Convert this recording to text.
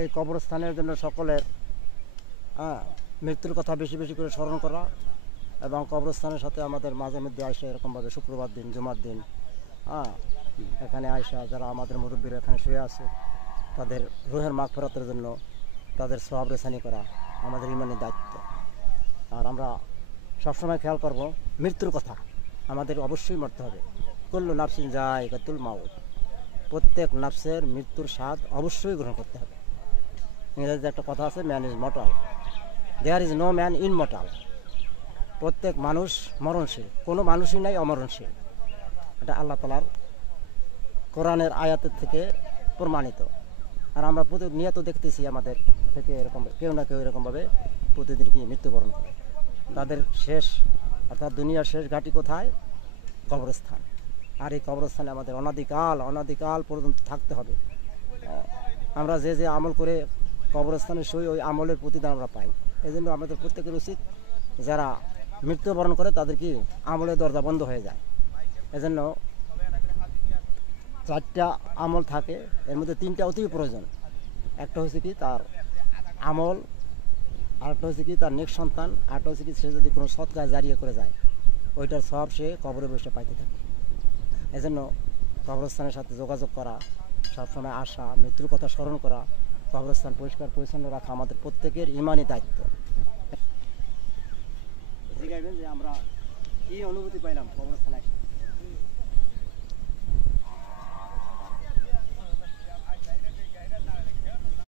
এই কবরস্থানের জন্য সকলের মৃত্যুর কথা বেশি বেশি করে স্মরণ করা এবং কবরস্থানের সাথে আমাদের মাঝে মধ্যে আয়সা এরকমভাবে শুক্রবার দিন জুমার দিন এখানে আয়সা যারা আমাদের মুরব্বীরা এখানে শুয়ে আছে তাদের রুহের মাগফিরাতের জন্য তাদের সওয়াব রেসানি করা আমাদের ইমানি দায়িত্ব। আর আমরা সবসময় খেয়াল করব মৃত্যুর কথা, আমাদের অবশ্যই মরতে হবে। কুল্লু নাফসিন যায়কাতুল মাউত, প্রত্যেক নাফসের মৃত্যুর স্বাদ অবশ্যই গ্রহণ করতে হবে। ইংরেজিতে একটা কথা আছে, man is mortal, there is no man immortal. প্রত্যেক মানুষ মরণশীল, কোনো মানুষই নাই অমরণশীল। এটা আল্লাহ তাআলার কোরআনের আয়াতের থেকে প্রমাণিত। আর আমরা প্রতিনিয়ত দেখতেছি আমাদের থেকে এরকম কেউ না কেউ এরকমভাবে প্রতিদিন কি মৃত্যুবরণ করে। তাদের শেষ অর্থাৎ দুনিয়ার শেষ ঘাঁটি কোথায়? কবরস্থান। আর এই কবরস্থানে আমাদের অনাদিকাল পর্যন্ত থাকতে হবে। আমরা যে যে আমল করে কবরস্থানে শুই ওই আমলের প্রতিদান আমরা পাই। এই জন্য আমাদের প্রত্যেকের উচিত যারা মৃত্যুবরণ করে তাদের কি আমলের দরজা বন্ধ হয়ে যায়। এজন্য 4টা আমল থাকে, এর মধ্যে 3টা অতি প্রয়োজন। একটা হচ্ছে কি তার আমল, আরেকটা হচ্ছে কি তার নেক সন্তান, আরেকটা হচ্ছে কি সে যদি কোনো সৎ কাজ জারিয়া করে যায় ওইটার সব সে কবরে বসে পাইতে থাকে। এজন্য কবরস্থানের সাথে যোগাযোগ করা, সবসময় আসা, মৃত্যুর কথা স্মরণ করা, কবরস্থান পরিষ্কার পরিচ্ছন্ন রাখা আমাদের প্রত্যেকের ইমানি দায়িত্ব। জিজ্ঞাসা যে আমরা কি অনুভূতি পাইলাম কবরস্থানে এসে?